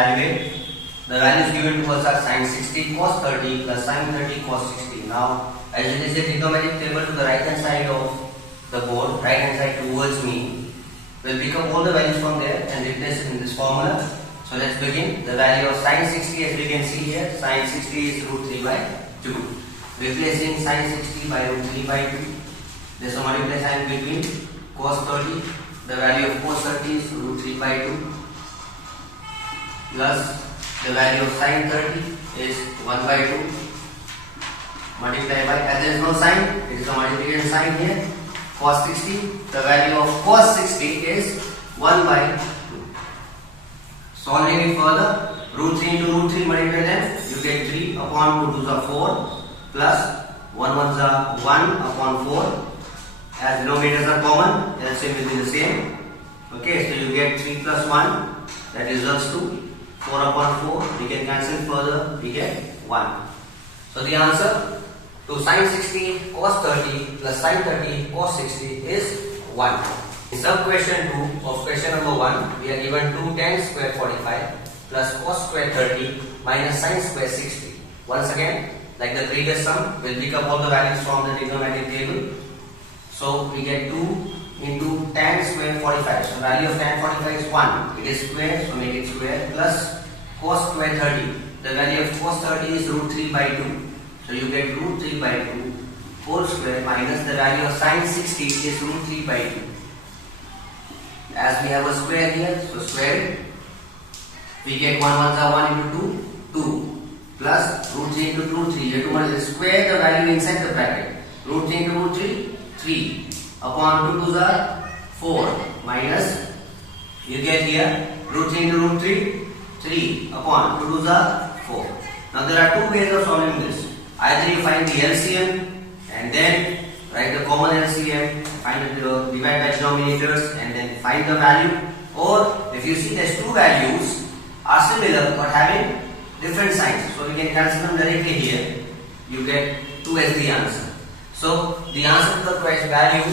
evaluate. The values given to us are sin 60 cos 30 plus sin 30 cos 60. Now, as it is a trigonometric table to the right hand side of the board, right hand side towards me, we'll pick up all the values from there and replace it in this formula. So let's begin. The value of sin 60, as we can see here, sin 60 is root 3 by 2. Replacing sin 60 by root 3 by 2. There's a multiply sign between cos 30. The value of cos 30 is root 3 by 2 plus the value of sin 30 is 1 by 2 multiply by, as there is no sign, it is a multiplication sign here, cos 60. The value of cos 60 is 1 by 2. Solving it further, root 3 into root 3 multiply them, you get 3 upon 2 to the 4 plus 1 1 is 1 upon 4. As denominators are common, LCM will be the same. Okay, so you get 3 plus 1, that results to 4 upon 4. We can cancel further, we get 1. So the answer to sin 60 cos 30 plus sin 30 cos 60 is 1. In sub question 2 of question number 1, we are given 2 tan square 45 plus cos square 30 minus sin square 60. Once again, like the previous sum, we'll pick up all the values from the trigonometric table. So we get 2 into tan square 45. So value of tan 45 is 1. It is square, so make it square, plus cos square 30. The value of cos 30 is root 3 by 2. So you get root 3 by 2 whole square minus the value of sin 60 is root 3 by 2. As we have a square here, so square it. We get 1 1 are 1 into 2, 2 plus root 3 into root 3. You have to square the value inside the bracket. Root 3 into root 3, 3 upon 2 2s are 4 minus, you get here root 3 into root 3, 3 upon 2 2s are 4. Now there are two ways of solving this. Either you find the LCM and then write the common LCM, find the divide by denominators and then find the value, or if you see these two values are similar but having different signs, so we can cancel them directly here. You get 2 as the answer. So the answer to the question value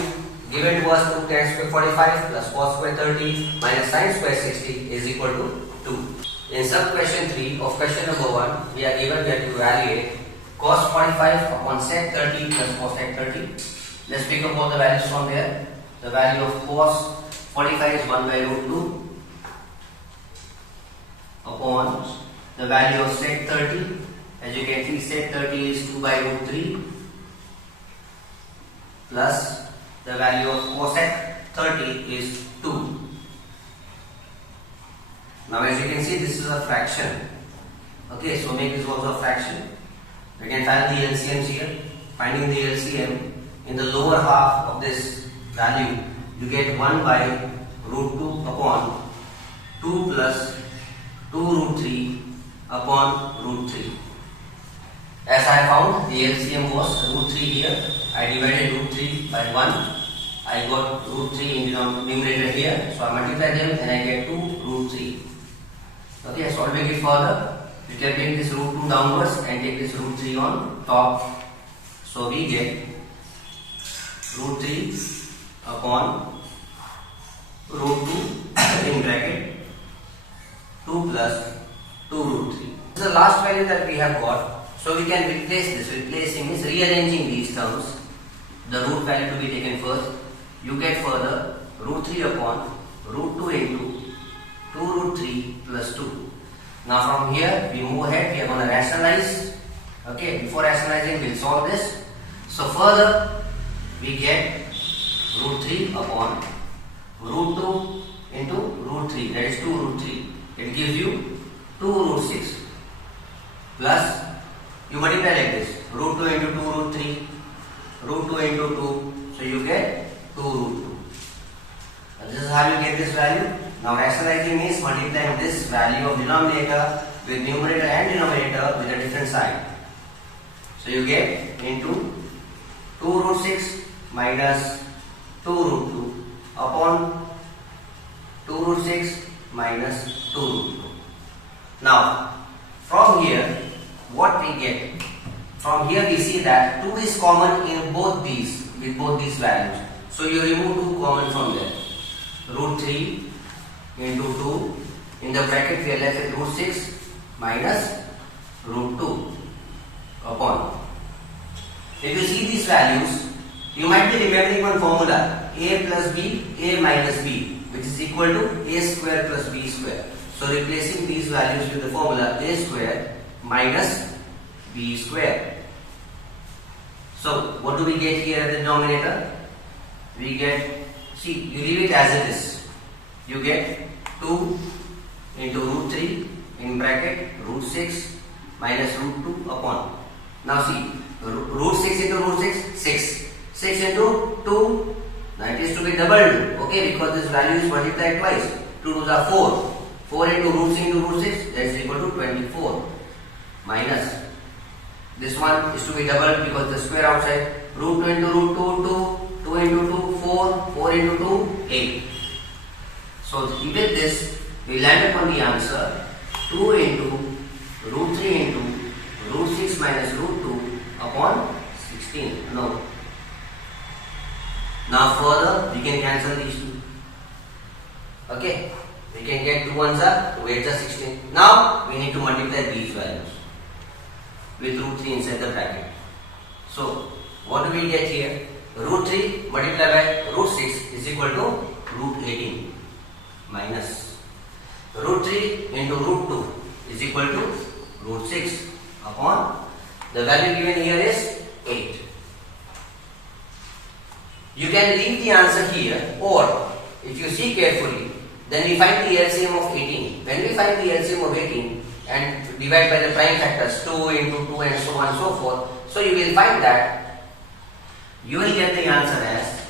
given to us 2 tan square 45 plus cos square 30 minus sin square 60 is equal to 2. In sub question 3 of question number 1, we are given that to evaluate cos 45 upon sec 30 plus cos sec 30. Let's pick up all the values from there. The value of cos 45 is 1 by root 2 upon the value of sec 30. As you can see, sec 30 is 2 by root 3 plus the value of cosec 30 is 2. Now as you can see, this is a fraction. Okay, so make this also a fraction. We can find the LCMs here. Finding the LCM, in the lower half of this value, you get 1 by root 2 upon 2 plus 2 root 3 upon root 3. As I found the LCM was root 3 here, I divided root 3 by 1. I got root 3 in the numerator here, so I multiply them and I get 2 root 3. Okay, solving it further, you can take this root 2 downwards and take this root 3 on top. So we get root 3 upon root 2 in bracket 2 plus 2 root 3. This is the last value that we have got. So we can replace this. Replacing is rearranging these terms. The root value to be taken first. You get further root 3 upon root 2 into 2 root 3 plus 2. Now from here we move ahead. We are going to rationalize. Okay, before rationalizing we'll solve this. So further we get root 3 upon root 2 into root 3. That is 2 root 3. It gives you 2 root 6 plus you multiply like this, root 2 into 2 root 3, root 2 into 2, so you get 2 root 2. And this is how you get this value. Now rationalizing is multiplying this value of denominator with numerator and denominator with a different sign. So you get into 2 root 6 minus 2 root 2 upon 2 root 6 minus 2 root 2. Now from here, what we get? From here we see that 2 is common in both these, with both these values. So you remove 2 common from there. Root 3 into 2 In the bracket we are left with root 6 minus root 2 upon. If you see these values, you might be remembering one formula, a plus b, a minus b, which is equal to a square plus b square. So replacing these values with the formula a square minus b square. So what do we get here at the denominator? We get, see, you leave it as it is. You get 2 into root 3 in bracket root 6 minus root 2 upon. Now see, root 6 into root 6, 6. 6 into 2, that is to be doubled, okay, because this value is multiplied twice. 2 2s are 4. 4 into root 6 into root 6, that is equal to 24. Minus, this one is to be doubled because the square outside. Root 2 into root 2, 2. 2 into 2, 4. 4 into 2, 8. So with this, we land upon the answer 2 into root 3 into root 6 minus root 2 upon 16. No. Now further, we can cancel these two. Okay. We can get 2 ones are 2 8s are 16. Now we need to multiply these values with root 3 inside the bracket. So what do we get here? Root 3 multiplied by root 6 is equal to root 18 minus root 3 into root 2 is equal to root 6 upon the value given here is 8. You can leave the answer here, or if you see carefully, then we find the LCM of 18. When we find the LCM of 18 and divide by the prime factors 2 into 2 and so on and so forth, so you will find that you will get the answer as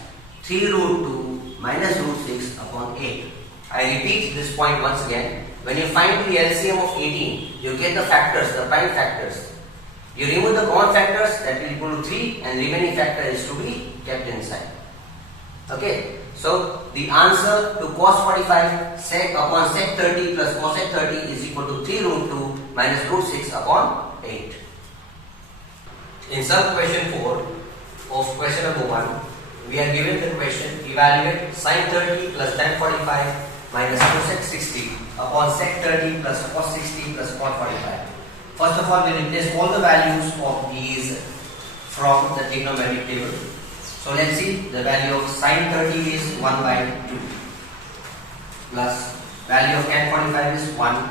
3 root 2 minus root 6 upon 8. I repeat this point once again. When you find the LCM of 18, you get the factors, the prime factors. You remove the common factors, that will equal to 3, and remaining factor is to be kept inside. Okay, so the answer to cos 45 sec upon sec 30 plus cosec 30 is equal to 3 root 2 minus root 6 upon 8. In sub question 4 of question number 1, we are given the question, evaluate sin 30 plus tan 45 minus cosec 60 upon sec 30 plus cos 60 plus cot 45. First of all, we replace all the values of these from the trigonometric table. So let's see, the value of sin 30 is 1 by 2 plus value of tan 45 is 1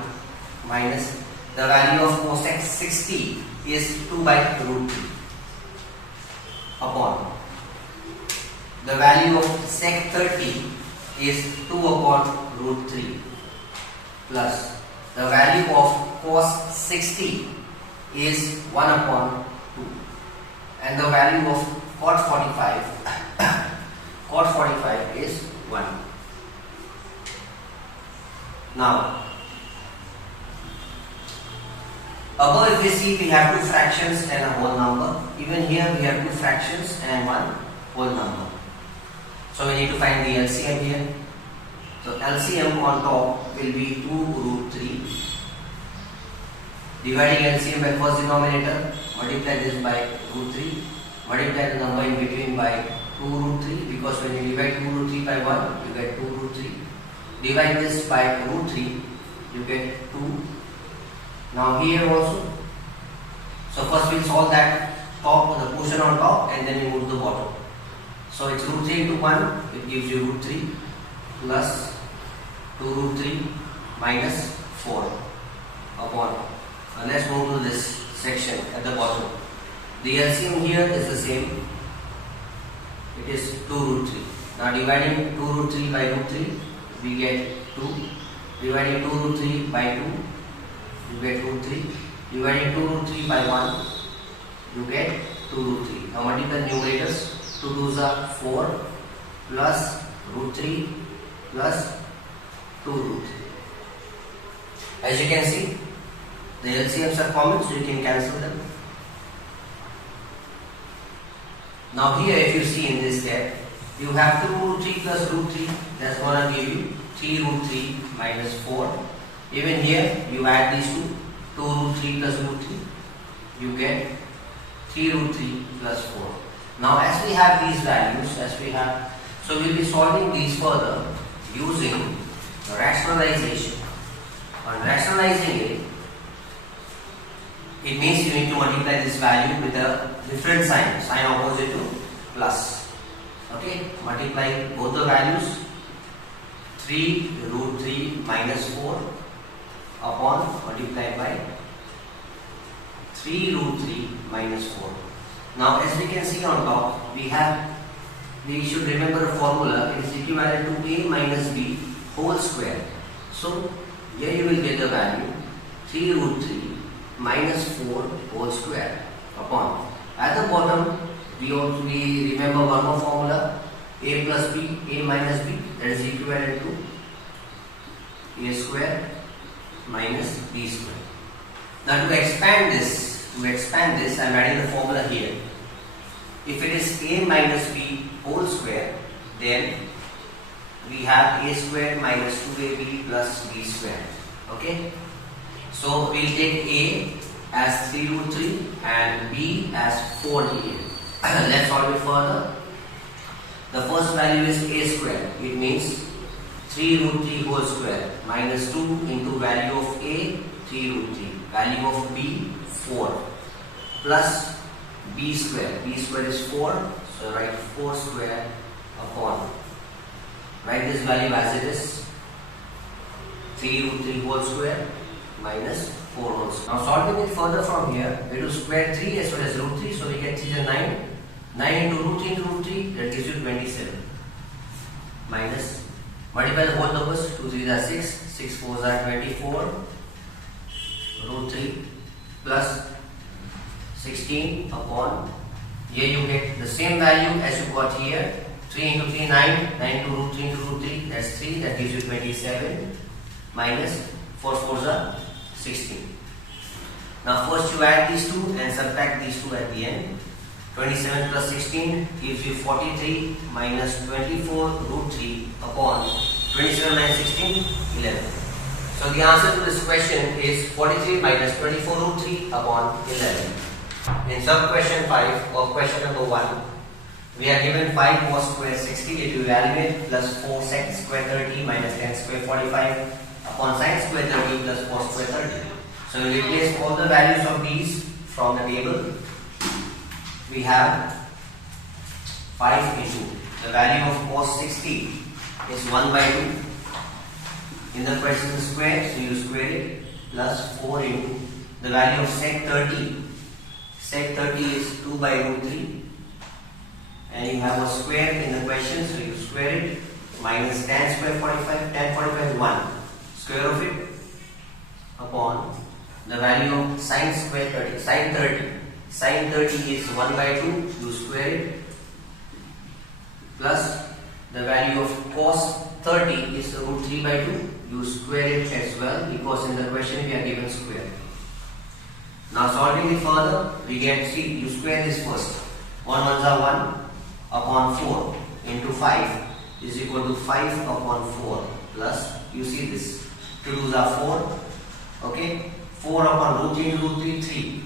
minus the value of cosec 60 is 2 by root 3 upon the value of sec 30 is 2 upon root 3 plus the value of cos 60 is 1 upon 2 and the value of cot 45 is 1. Now above if we see we have two fractions and a whole number. Even here we have two fractions and one whole number. So we need to find the LCM here. So LCM on top will be 2 root 3. Dividing LCM by first denominator, multiply this by root 3. Multiply the number in between by 2 root 3, because when you divide 2 root 3 by 1, you get 2 root 3. Divide this by root 3, you get 2. Now here also. So first we'll solve that top, the portion on top, and then we move to the bottom. So it's root 3 into 1, it gives you root 3 plus 2 root 3 minus 4 upon. Now let's move to this section at the bottom. The LCM here is the same. It is 2 root 3. Now dividing 2 root 3 by root 3, we get 2. Dividing 2 root 3 by 2, you get root 3. Dividing 2 root 3 by 1, you get 2 root 3. Now multiply the numerators. 2 2s are 4 plus root 3 plus 2 root 3. As you can see, the LCMs are common, so you can cancel them. Now here if you see in this step, you have 2 root 3 plus root 3, that's going to give you 3 root 3 minus 4. Even here you add these two, 2 root 3 plus root 3, you get 3 root 3 plus 4. Now as we have these values, so we will be solving these further using rationalization. On rationalizing it, it means you need to multiply this value with a different sign, sign opposite to plus. Okay, multiply both the values. 3 root 3 minus 4 upon multiplied by 3 root 3 minus 4. Now as we can see on top, we should remember the formula. It is equivalent to a minus b whole square. So here you will get the value 3 root 3 minus 4 whole square upon. At the bottom we remember one more formula, a plus b, a minus b, that is equivalent to a square minus b square. Now to expand this, I am adding the formula here. If it is a minus b whole square, then we have a square minus 2ab plus b square. Okay, so we will take a as 3 root 3 and b as 4 here. Let's solve it further. The first value is a square. It means 3 root 3 whole square minus 2 into value of a 3 root 3, value of b 4 plus b square. B square is 4, so write 4 square upon. Write this value as it is 3 root 3 whole square minus 4 whole square. Now solving it further from here, we do square 3 as well as root 3, so we get 3 is 9. 9 into root 3, that gives you 27. Minus, multiply the whole numbers, 2 3s are 6, 6 4s are 24, root 3 plus 16 upon, here you get the same value as you got here, 3 into 3 9, 9 into root 3, that's 3, that gives you 27, minus 4 4s are 16. Now first you add these two and subtract these two at the end. 27 plus 16 gives you 43 minus 24 root 3 upon 27 minus 16, 11. So the answer to this question is 43 minus 24 root 3 upon 11. In sub question 5 of question number 1, we are given 5 cos square 60 to evaluate plus 4 sec square 30 minus 10 square 45 upon sin square 30 plus cos square 30. So we replace all the values of these from the table. We have 5 into the value of cos 60 is 1 by 2. In the question square, so you square it, plus 4 into the value of sec 30. Sec 30 is 2 by root 3. And you have a square in the question, so you square it, minus tan square 45, tan 45 is 1. Square of it upon the value of sin square 30, sin 30. Sin 30 is 1 by 2, you square it, plus the value of cos 30 is root 3 by 2, you square it as well, because in the question we are given square. Now solving it further, we get, see, you square this first. 1 ones are 1 upon 4 into 5 is equal to 5 upon 4 plus, you see this, 2 2s are 4, okay, 4 upon root 3 into root 3, 3.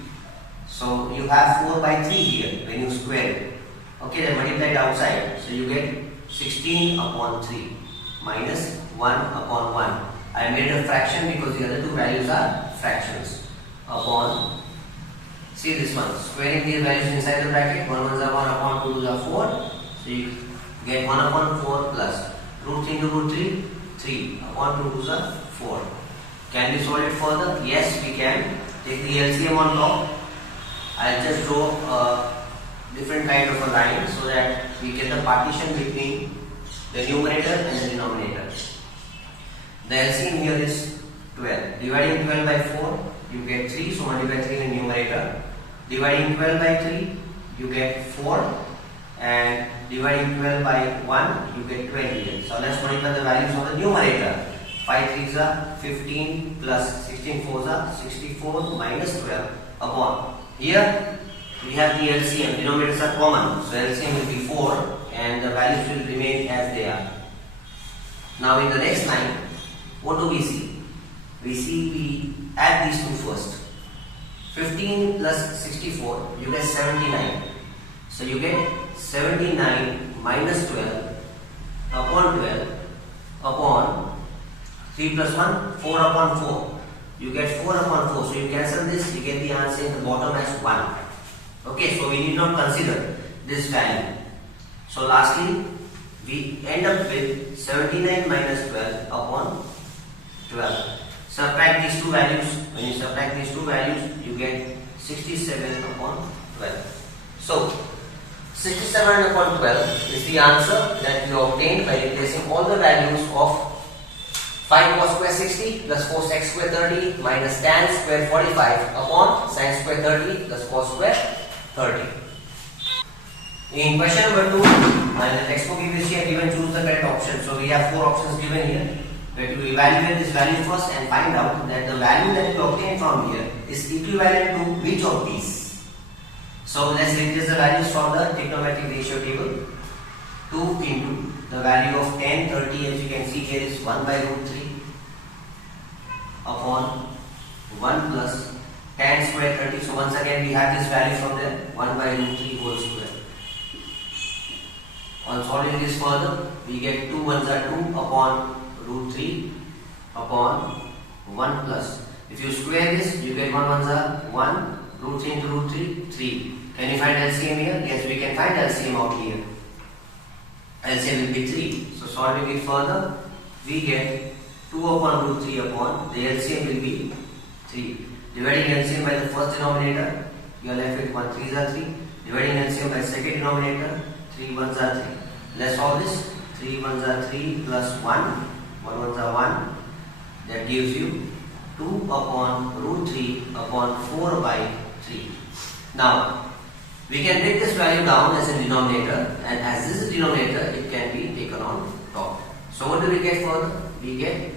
So you have 4 by 3 here when you square it. Okay, then multiply it outside. So you get 16 upon 3 minus 1 upon 1. I made a fraction because the other two values are fractions. Upon, see this one, squaring these values inside the bracket, 1 ones are 1 upon 2 are 4. So you get 1 upon 4 plus root 3 into root 3, 3 upon 2 are 4. Can we solve it further? Yes, we can. Take the LCM on top. I'll just draw a different kind of a line so that we get the partition between the numerator and the denominator. The LCM here is 12. Dividing 12 by 4, you get 3, so multiply 3 in the numerator. Dividing 12 by 3, you get 4. And dividing 12 by 1, you get 20. So let's multiply the values of the numerator. 5 3s are 15 plus 16 4s are 64 minus 12 upon. Here we have the LCM, denominators are common, so LCM will be 4 and the values will remain as they are. Now in the next line, what do we see? We add these two first. 15 plus 64, you get 79. So you get 79 minus 12 upon 12 upon 3 plus 1, 4 upon 4. you get 4 upon 4. So you cancel this, you get the answer in the bottom as 1. Okay, so we need not consider this value. So lastly, we end up with 79 minus 12 upon 12. Subtract these two values. When you subtract these two values, you get 67 upon 12. So 67 upon 12 is the answer that you obtained by replacing all the values of 5 cos square 60 plus 4 sec square 30 minus tan square 45 upon sin square 30 plus cos square 30. In question number 2, and the textbook you will see are given choose the correct option. So we have 4 options given here. We have to evaluate this value first and find out that the value that you obtain from here is equivalent to which of these. So let's replace the values from the trigonometric ratio table. 2 into the value of tan 30, as you can see here, is 1 by root 3 upon 1 plus tan square 30. So once again we have this value from there, 1 by root 3 whole square. On solving this further, we get 2 ones are 2 upon root 3 upon 1 plus. If you square this, you get 1 ones are 1, root 3 into root 3, 3. Can you find LCM here? Yes, we can find LCM out here. LCM will be 3. So solving it further, we get 2 upon root 3 upon, the LCM will be 3. Dividing LCM by the first denominator, you are left with 1 3s are 3. Dividing LCM by second denominator, 3 1s are 3. Let's solve this. 3 1s are 3 plus 1, 1 1s are 1. That gives you 2 upon root 3 upon 4 by 3. Now, we can take this value down as a denominator, and as this is a denominator, it can be taken on top. So what do we get further? We get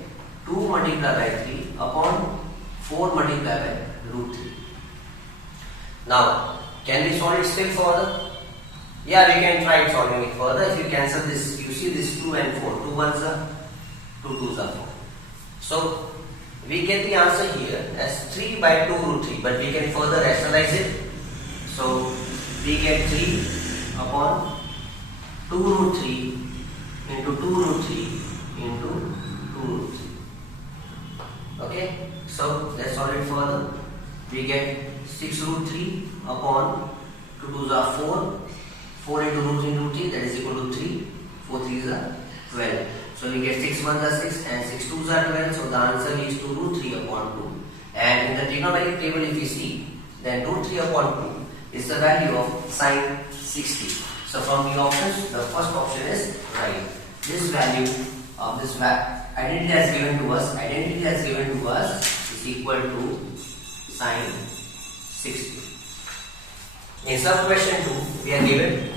2 multiplied by 3 upon 4 multiplied by root 3. Now, can we solve it still further? Yeah, we can try solving it further. If you cancel this, you see this 2 and 4. 2 1s are 2 2s are 4. So we get the answer here as 3 by 2 root 3, but we can further rationalize it. So we get 3 upon 2 root 3 into 2 root 3 into 2 root 3. Okay, so let's solve it further. We get 6 root 3 upon 2 2s are 4. 4 into root 3 into root 3, that is equal to 3. 4 3s are 12. So we get 6 1s are 6 and 6 2s are 12. So the answer is to root 3 upon 2. And in the trigonometric table, if you see, then root 3 upon 2 is the value of sin 60. So from the options, the first option is right. This value of this identity as given to us is equal to sin 60. In sub question 2, we are given,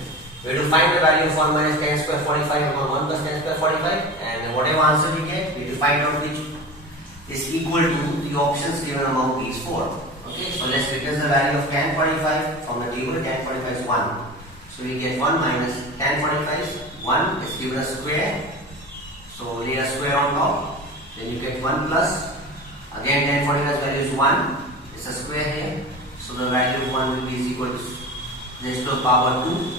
we have to find the value of 1 minus tan square 45 upon 1 plus tan square 45, and whatever answer we get, we have to find out which is equal to the options given among these 4. Okay, so let's replace the value of tan 45 from the table. Tan 45 is 1. So we get 1 minus tan 45 is 1 is given a square. So lay a square on top. Then you get 1 plus. Again tan 45's value is 1. It's a square here. So the value of 1 will be equal to raised to the power 2.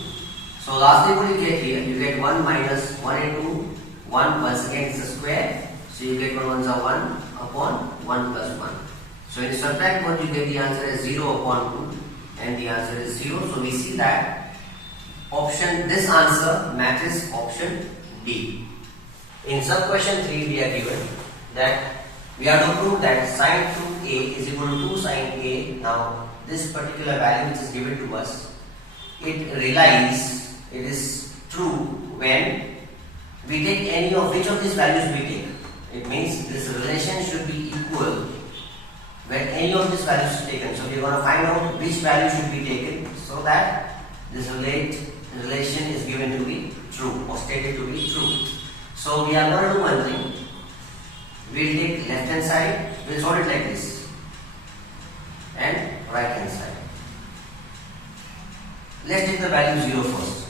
So lastly what you get here, you get 1 minus 1 into 1. Once again it's a square. So you get 1 ones are 1 upon 1 plus 1. So when you subtract 1, you get the answer as 0 upon 2, and the answer is 0. So we see that this answer matches option D. In sub question 3, we are given that we have to prove that sin 2a is equal to 2 sin a. Now this particular value which is given to us, it is true when we take any of which of these values we take. It means this relation should be equal when any of these values is taken. So we are going to find out which value should be taken so that this relation is given to be true or stated to be true. So we are going to do one thing. We'll take left hand side, we'll solve it like this, and right hand side. Let's take the value 0 first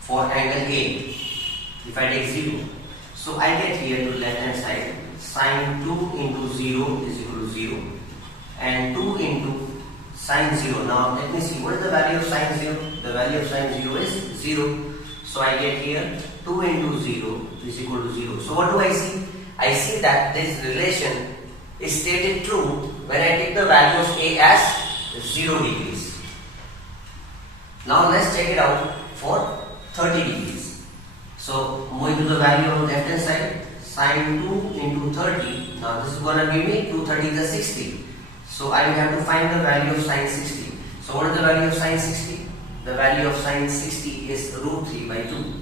for angle A. If I take 0, so I get here to left hand side, sin 2 into 0 is equal to 0, and 2 into sin 0. Now let me see, what is the value of sin 0? The value of sin 0 is 0. So I get here 2 into 0 is equal to 0. So what do I see? I see that this relation is stated true when I take the value of A as 0 degrees. Now let's check it out for 30 degrees. So moving to the value on the left hand side, sine 2 into 30. Now this is going to give me 230 is 60. So I will have to find the value of sine 60. So what is the value of sine 60? The value of sine 60 is root 3 by 2.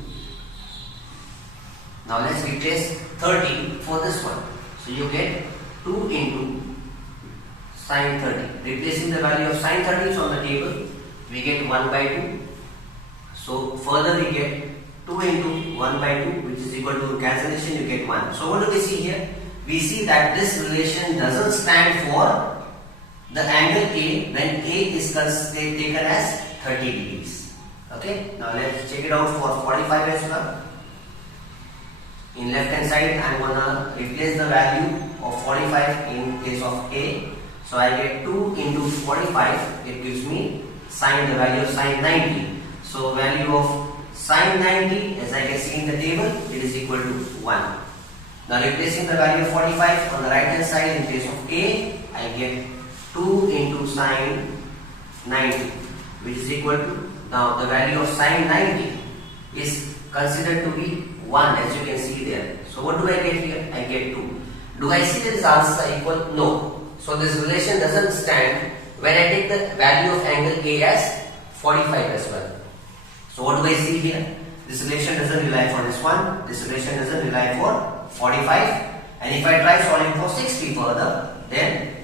Now let's replace 30 for this one. So you get 2 into sine 30. Replacing the value of sine 30 from the table, we get 1 by 2. So further we get 2 into 1 by 2, which is equal to cancellation, you get 1. So what do we see here? We see that this relation doesn't stand for the angle A when A is taken as 30 degrees. Okay, now let's check it out for 45 as well. In left hand side, I am gonna replace the value of 45 in case of A. So I get 2 into 45, it gives me the value of sine 90. So value of sine 90, as I can see in the table, it is equal to 1. Now replacing the value of 45 on the right hand side in case of A, I get 2 into sine 90, which is equal to, now the value of sine 90 is considered to be 1, as you can see there. So what do I get here? I get 2. Do I see this answer equal? No. So this relation doesn't stand when I take the value of angle A as 45 as well. So what do I see here? This relation doesn't rely for this one. This relation doesn't rely for 45. And if I try solving for 60 further, then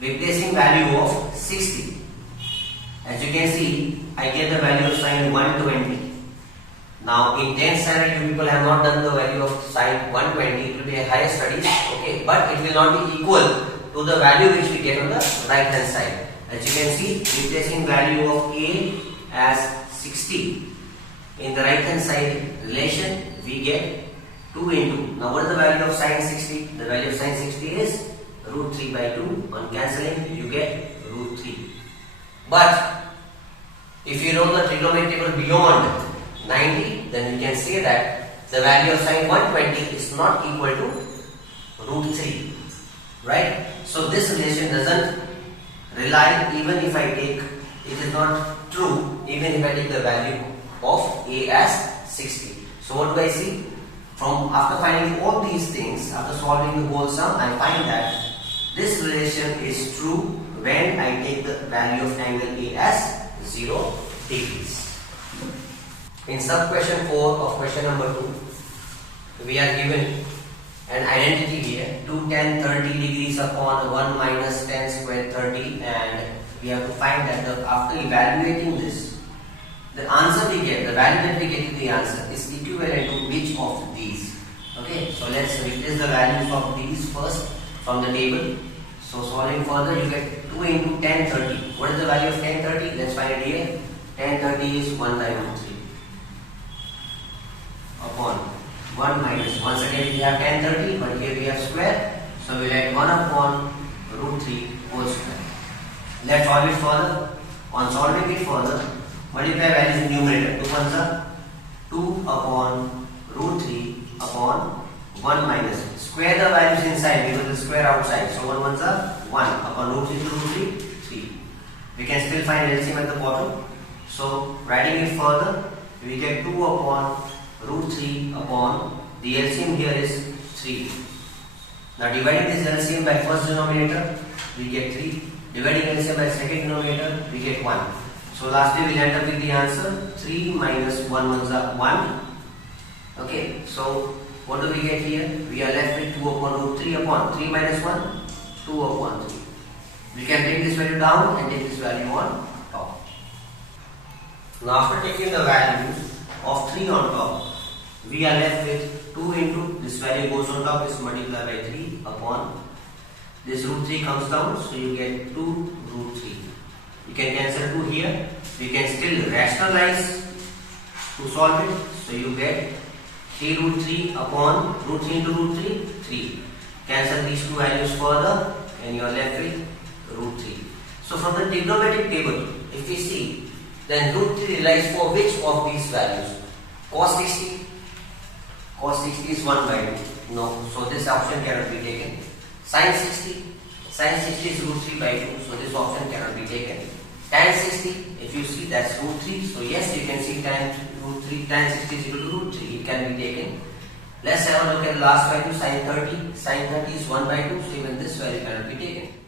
replacing value of 60. As you can see, I get the value of sine 120. Now in 10th standard, you people have not done the value of sine 120. It will be a higher studies, okay, but it will not be equal to the value which we get on the right hand side. As you can see, replacing value of A as 60 in the right hand side relation, we get 2 into, now what is the value of sine 60? The value of sine 60 is root 3 by 2. On cancelling, you get root 3. But if you know the trigonometry table beyond 90, then we can say that the value of sine 120 is not equal to root 3, right? So this relation doesn't rely, even if I take, it is not true even if I take the value of A as 60. So what do I see? From after finding all these things, after solving the whole sum, I find that this relation is true when I take the value of angle A as 0 degrees. In sub question 4 of question number 2, we are given an identity here, 2 tan 30 degrees upon 1 minus tan square 30, and we have to find that after evaluating this, the answer we get, the value that we get to the answer is equivalent to which of these. Okay, so let's replace the values of these first from the table. So solving further, you get 2 into tan 30. What is the value of tan 30? Let's find it here. Tan 30 is 1 by root 3 upon 1 minus, once again we have tan 30, but here we have square, so we will add 1 upon root 3 whole square. Let's solve it further. On solving it further, multiply values in numerator. 2 ones are 2 upon root 3 upon 1 minus. Square the values inside because the square outside. So 1 ones are 1 upon root 3 to root 3, 3. We can still find LCM at the bottom. So writing it further, we get 2 upon root 3 upon, the LCM here is 3. Now dividing this LCM by first denominator, we get 3. Dividing LCM by second denominator, we get 1. So lastly we will end up with the answer 3 minus 1 ones are 1. Okay, so what do we get here? We are left with 2 upon root 3 upon 3 minus 1, 2 upon 3. We can take this value down and take this value on top. Now after taking the value of 3 on top, we are left with 2 into, this value goes on top, is multiplied by 3 upon, this root 3 comes down, so you get 2 root 3. You can cancel 2 here. We can still rationalize to solve it, so you get 3 root 3 upon root 3 into root 3, 3. Cancel these two values further and you are left with root 3. So from the trigonometric table, if we see, then root 3 relies for which of these values? Cos 60. Cos 60 is 1 by 2. No, so this option cannot be taken. Sin 60 is root 3 by 2, so this option cannot be taken. Tan 60, if you see, that's root 3, so yes, you can see tan 60 is equal to root 3, it can be taken. Let's have a look at the last value, sin 30. Sin 30 is 1 by 2, so even this value cannot be taken.